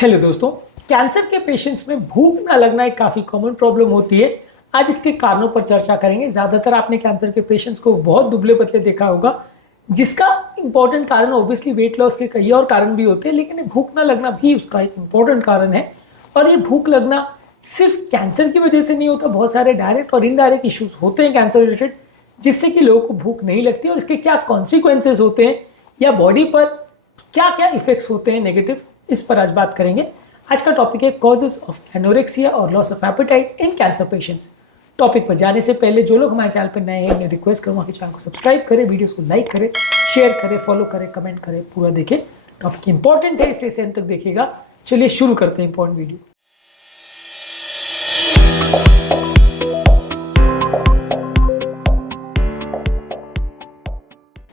Hello दोस्तों, cancer के patients में भूख ना लगना एक काफ़ी कॉमन प्रॉब्लम होती है। आज इसके कारणों पर चर्चा करेंगे। ज़्यादातर आपने कैंसर के पेशेंट्स को बहुत दुबले पतले देखा होगा, जिसका इंपॉर्टेंट कारण ऑब्वियसली वेट लॉस के कई और कारण भी होते हैं, लेकिन ये भूख ना लगना भी उसका एक इंपॉर्टेंट कारण है। और ये भूख लगना सिर्फ कैंसर की वजह से नहीं होता, बहुत सारे डायरेक्ट और इनडायरेक्ट इश्यूज होते हैं कैंसर रिलेटेड, जिससे कि लोगों को भूख नहीं लगती और इसके क्या कॉन्सिक्वेंसेज होते हैं या बॉडी पर क्या क्या इफेक्ट्स होते हैं नेगेटिव, इस पर आज बात करेंगे। आज का टॉपिक है कॉजेज ऑफ एनोरेक्सिया और loss of appetite in cancer patients. Topic पर जाने से पहले जो लोग हमारे चैनल पर नए हैं, मैं रिक्वेस्ट करूँगा कि चैनल को सब्सक्राइब करें, वीडियोस को लाइक करें, शेयर करें, फॉलो करें, कमेंट करें, पूरा देखें। टॉपिक इंपॉर्टेंट है इसलिए अंत तक देखिएगा। चलिए शुरू करते हैं इंपॉर्टेंट वीडियो।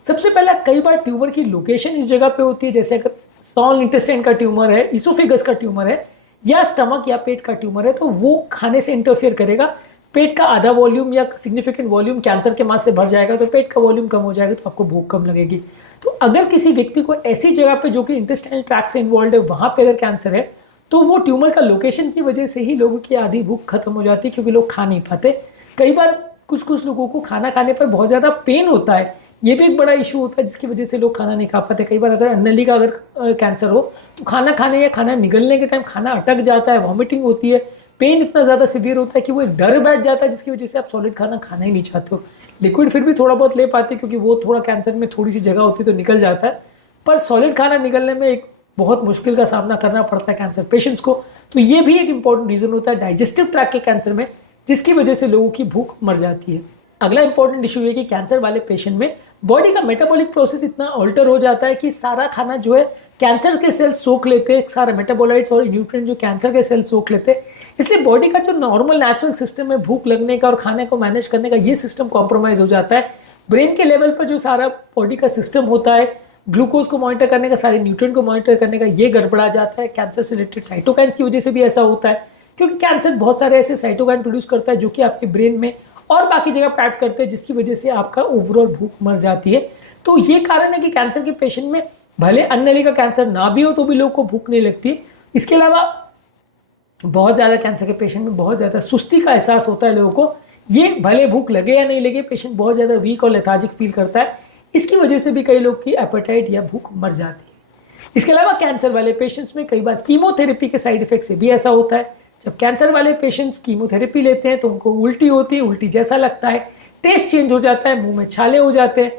सबसे पहला, कई बार ट्यूमर की लोकेशन इस जगह पे होती है, जैसे अगर स्मॉल इंटेस्टाइन का ट्यूमर है, इसोफेगस का ट्यूमर है या स्टमक या पेट का ट्यूमर है, तो वो खाने से इंटरफेयर करेगा। पेट का आधा वॉल्यूम या सिग्निफिकेंट वॉल्यूम कैंसर के मास से भर जाएगा, तो पेट का वॉल्यूम कम हो जाएगा, तो आपको भूख कम लगेगी। तो अगर किसी व्यक्ति को ऐसी जगह पे जो कि इंटेस्टाइनल ट्रैक्ट से इन्वॉल्व है, वहां पे अगर कैंसर है, तो वो ट्यूमर का लोकेशन की वजह से ही लोगों की आधी भूख खत्म हो जाती है, क्योंकि लोग खा नहीं पाते। कई बार कुछ लोगों को खाना खाने पर बहुत ज़्यादा पेन होता है, ये भी एक बड़ा इशू होता है जिसकी वजह से लोग खाना नहीं खा पाते। कई बार अगर अन्नली का अगर कैंसर हो, तो खाना खाने या खाना निगलने के टाइम खाना अटक जाता है, वॉमिटिंग होती है, पेन इतना ज़्यादा सिवियर होता है कि वो एक डर बैठ जाता है, जिसकी वजह से आप सॉलिड खाना खाना ही नहीं चाहते हो। लिक्विड फिर भी थोड़ा बहुत ले पाते हैं, क्योंकि वो थोड़ा कैंसर में थोड़ी सी जगह होती है तो निकल जाता है, पर सॉलिड खाना निकलने में एक बहुत मुश्किल का सामना करना पड़ता है कैंसर पेशेंट्स को। तो ये भी एक इंपॉर्टेंट रीज़न होता है डाइजेस्टिव ट्रैक्ट के कैंसर में, जिसकी वजह से लोगों की भूख मर जाती है। अगला इंपॉर्टेंट इशू है कि कैंसर वाले पेशेंट में बॉडी का मेटाबॉलिक प्रोसेस इतना ऑल्टर हो जाता है कि सारा खाना जो है कैंसर के सेल सोख लेते हैं, सारे मेटाबोलाइट्स और न्यूट्रिएंट जो कैंसर के सेल सोख लेते हैं। इसलिए बॉडी का जो नॉर्मल नेचुरल सिस्टम है भूख लगने का और खाने को मैनेज करने का, ये सिस्टम कॉम्प्रोमाइज हो जाता है। ब्रेन के लेवल पर जो सारा बॉडी का सिस्टम होता है, ग्लूकोज को मॉनिटर करने का, सारे न्यूट्रिएंट को मॉनिटर करने का, ये गड़बड़ा जाता है। कैंसर से रिलेटेड साइटोकाइन्स की वजह से भी ऐसा होता है, क्योंकि कैंसर बहुत सारे ऐसे साइटोकाइन प्रोड्यूस करता है जो कि आपके ब्रेन में और बाकी जगह पैट करते हैं, जिसकी वजह से आपका ओवरऑल भूख मर जाती है। तो ये कारण है कि कैंसर के पेशेंट में भले अन्नली का कैंसर ना भी हो तो भी लोगों को भूख नहीं लगती। इसके अलावा बहुत ज़्यादा कैंसर के पेशेंट में बहुत ज़्यादा सुस्ती का एहसास होता है लोगों को। ये भले भूख लगे या नहीं लगे, पेशेंट बहुत ज़्यादा वीक और लेथार्जिक फील करता है। इसकी वजह से भी कई लोग की एपेटाइट या भूख मर जाती है। इसके अलावा कैंसर वाले पेशेंट्स में कई बार कीमोथेरेपी के साइड इफेक्ट से भी ऐसा होता है। जब कैंसर वाले पेशेंट्स कीमोथेरेपी लेते हैं तो उनको उल्टी होती है, उल्टी जैसा लगता है, टेस्ट चेंज हो जाता है, मुंह में छाले हो जाते हैं,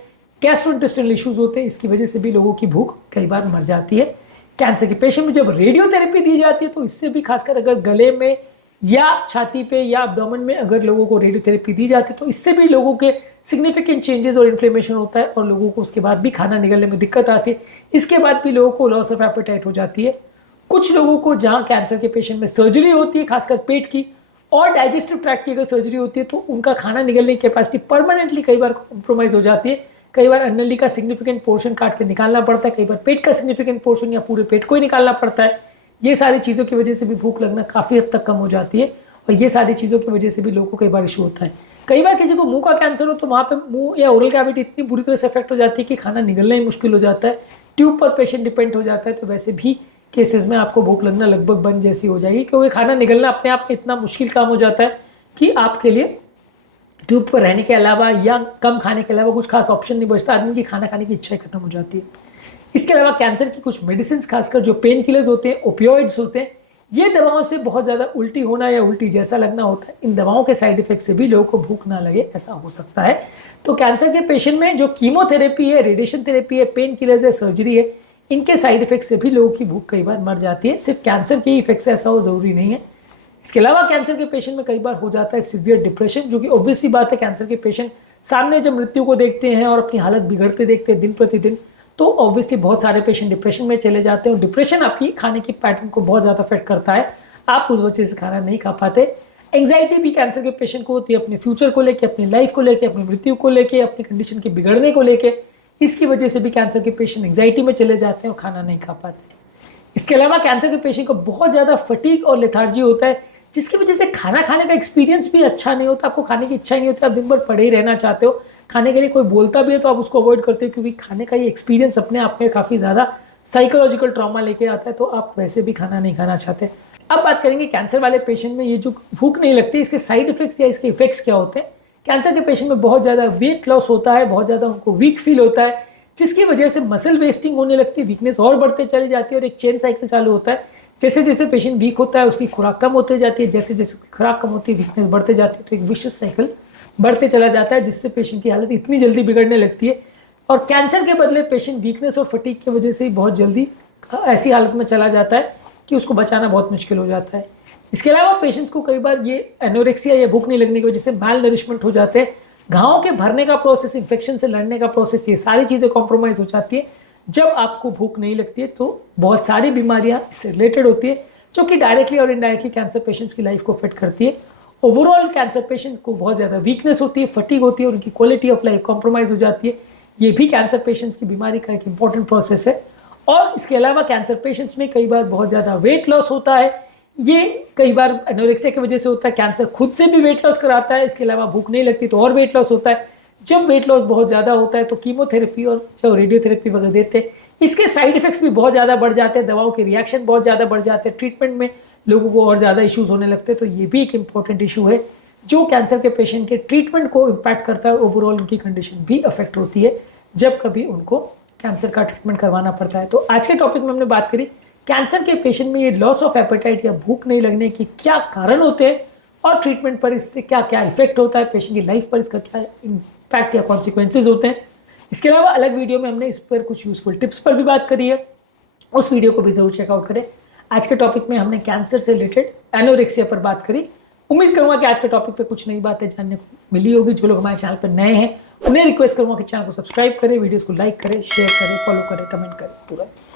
गैस्ट्रोइंटेस्टाइनल इश्यूज होते हैं। इसकी वजह से भी लोगों की भूख कई बार मर जाती है। कैंसर के पेशेंट में जब रेडियोथेरेपी दी जाती है, तो इससे भी खासकर अगर गले में या छाती पे या एब्डोमेन में अगर लोगों को रेडियोथेरेपी दी जाती है, तो इससे भी लोगों के सिग्निफिकेंट चेंजेस और इन्फ्लेमेशन होता है और लोगों को उसके बाद भी खाना निगलने में दिक्कत आती है। इसके बाद भी लोगों को लॉस ऑफ एपेटाइट हो जाती है। कुछ लोगों को जहाँ कैंसर के पेशेंट में सर्जरी होती है, खासकर पेट की और डाइजेस्टिव ट्रैक्ट की अगर सर्जरी होती है, तो उनका खाना निगलने की कैपेसिटी परमानेंटली कई बार कॉम्प्रोमाइज हो जाती है। कई बार अन्नली का सिग्निफिकेंट पोर्शन काट के निकालना पड़ता है, कई बार पेट का सिग्निफिकेंट पोर्शन या पूरे पेट को ही निकालना पड़ता है। ये सारी चीज़ों की वजह से भी भूख लगना काफ़ी हद तक कम हो जाती है और ये सारी चीज़ों की वजह से भी लोगों को कई बार इशू होता है। कई बार किसी को मुंह का कैंसर हो तो वहाँ पे मुंह या ओरल कैविटी इतनी बुरी तरह से अफेक्ट हो जाती है कि खाना निगलना ही मुश्किल हो जाता है। ट्यूब पर पेशेंट डिपेंड हो जाता है, तो वैसे भी केसेस में आपको भूख लगना लगभग बंद जैसी हो जाएगी, क्योंकि खाना निगलना अपने आप में इतना मुश्किल काम हो जाता है कि आपके लिए ट्यूब पर रहने के अलावा या कम खाने के अलावा कुछ खास ऑप्शन नहीं बचता। आदमी की खाना खाने की इच्छा ही खत्म हो जाती है। इसके अलावा कैंसर की कुछ मेडिसिन, खासकर जो पेन किलर्स होते हैं, ओपियोइड्स होते हैं, ये दवाओं से बहुत ज़्यादा उल्टी होना या उल्टी जैसा लगना होता है। इन दवाओं के साइड इफेक्ट से भी लोगों को भूख ना लगे, ऐसा हो सकता है। तो कैंसर के पेशेंट में जो कीमोथेरेपी है, रेडिएशन थेरेपी है, पेन किलर्स है, सर्जरी है, इनके साइड इफेक्ट से भी लोगों की भूख कई बार मर जाती है। सिर्फ कैंसर के इफेक्ट से ऐसा हो जरूरी नहीं है। इसके अलावा कैंसर के पेशेंट में कई बार हो जाता है सीवियर डिप्रेशन, जो कि ऑब्वियस सी बात है। कैंसर के पेशेंट सामने जब मृत्यु को देखते हैं और अपनी हालत बिगड़ते देखते हैं दिन प्रतिदिन, तो ऑब्वियसली बहुत सारे पेशेंट डिप्रेशन में चले जाते हैं और डिप्रेशन आपकी खाने की पैटर्न को बहुत ज़्यादा अफेक्ट करता है। आप उस वजह से खाना नहीं खा पाते। एंग्जाइटी भी कैंसर के पेशेंट को होती है, अपने फ्यूचर को लेके, अपनी लाइफ को लेके, अपनी मृत्यु को लेके, अपनी कंडीशन के बिगड़ने को लेके। इसकी वजह से भी कैंसर के पेशेंट एंग्जाइटी में चले जाते हैं और खाना नहीं खा पाते। इसके अलावा कैंसर के पेशेंट को बहुत ज़्यादा फटीग और लेथार्जी होता है, जिसकी वजह से खाना खाने का एक्सपीरियंस भी अच्छा नहीं होता। आपको खाने की इच्छा ही नहीं होती, आप दिन भर पड़े ही रहना चाहते हो। खाने के लिए कोई बोलता भी है तो आप उसको अवॉइड करते हो, क्योंकि खाने का ये एक्सपीरियंस अपने आप में काफ़ी ज़्यादा साइकोलॉजिकल ट्रॉमा लेके आता है तो आप वैसे भी खाना नहीं खाना चाहते। अब बात करेंगे कैंसर वाले पेशेंट में ये जो भूख नहीं लगती, इसके साइड इफेक्ट्स या इसके इफेक्ट्स क्या होते हैं। कैंसर के पेशेंट में बहुत ज़्यादा वेट लॉस होता है, बहुत ज़्यादा उनको वीक फील होता है, जिसकी वजह से मसल वेस्टिंग होने लगती है, वीकनेस और बढ़ते चली जाती है और एक चेन साइकिल चालू होता है। जैसे जैसे पेशेंट वीक होता है उसकी खुराक कम होती जाती है, जैसे जैसे खुराक कम होती है वीकनेस बढ़ते जाती है, तो एक विशियस साइकिल बढ़ते चला जाता है, जिससे पेशेंट की हालत इतनी जल्दी बिगड़ने लगती है और कैंसर के बदले पेशेंट वीकनेस और फटीग की वजह से ही बहुत जल्दी ऐसी हालत में चला जाता है कि उसको बचाना बहुत मुश्किल हो जाता है। इसके अलावा पेशेंट्स को कई बार ये एनोरेक्सिया या भूख नहीं लगने की वजह से माल नरिशमेंट हो जाते हैं, घावों के भरने का प्रोसेस, इन्फेक्शन से लड़ने का प्रोसेस, ये सारी चीज़ें कॉम्प्रोमाइज़ हो जाती है। जब आपको भूख नहीं लगती है तो बहुत सारी बीमारियां इससे रिलेटेड होती है, जो कि डायरेक्टली और इनडायरेक्टली कैंसर पेशेंट्स की लाइफ को अफेक्ट करती है। ओवरऑल कैंसर पेशेंट्स को बहुत ज़्यादा वीकनेस होती है, फटीग होती है, उनकी क्वालिटी ऑफ लाइफ कॉम्प्रोमाइज़ हो जाती है। ये भी कैंसर पेशेंट्स की बीमारी का एक इंपॉर्टेंट प्रोसेस है। और इसके अलावा कैंसर पेशेंट्स में कई बार बहुत ज़्यादा वेट लॉस होता है, ये कई बार एनोरेक्सिया की वजह से होता है। कैंसर खुद से भी वेट लॉस कराता है, इसके अलावा भूख नहीं लगती तो और वेट लॉस होता है। जब वेट लॉस बहुत ज़्यादा होता है तो कीमोथेरेपी और जो रेडियोथेरेपी वगैरह देते हैं, इसके साइड इफेक्ट्स भी बहुत ज़्यादा बढ़ जाते हैं, दवाओं के रिएक्शन बहुत ज़्यादा बढ़ जाते हैं, ट्रीटमेंट में लोगों को और ज़्यादा इश्यूज होने लगते हैं। तो ये भी एक इंपॉर्टेंट इशू है जो कैंसर के पेशेंट के ट्रीटमेंट को इम्पैक्ट करता है। ओवरऑल उनकी कंडीशन भी अफेक्ट होती है जब कभी उनको कैंसर का ट्रीटमेंट करवाना पड़ता है। तो आज के टॉपिक में हमने बात करी कैंसर के पेशेंट में ये लॉस ऑफ एपेटाइट या भूख नहीं लगने की क्या कारण होते हैं और ट्रीटमेंट पर इससे क्या क्या इफेक्ट होता है, पेशेंट की लाइफ पर इसका क्या इम्पैक्ट या कॉन्सिक्वेंसेज होते हैं। इसके अलावा अलग वीडियो में हमने इस पर कुछ यूजफुल टिप्स पर भी बात करी है, उस वीडियो को भी जरूर चेकआउट करें। आज के टॉपिक में हमने कैंसर से रिलेटेड एनोरेक्सिया पर बात करी। उम्मीद करूंगा कि आज के टॉपिक पे कुछ नई बातें जानने को मिली होगी। जो लोग हमारे चैनल पर नए हैं उन्हें रिक्वेस्ट करूंगा कि चैनल को सब्सक्राइब करें, वीडियोस को लाइक करें, शेयर करें, फॉलो करें, कमेंट करें तुरंत।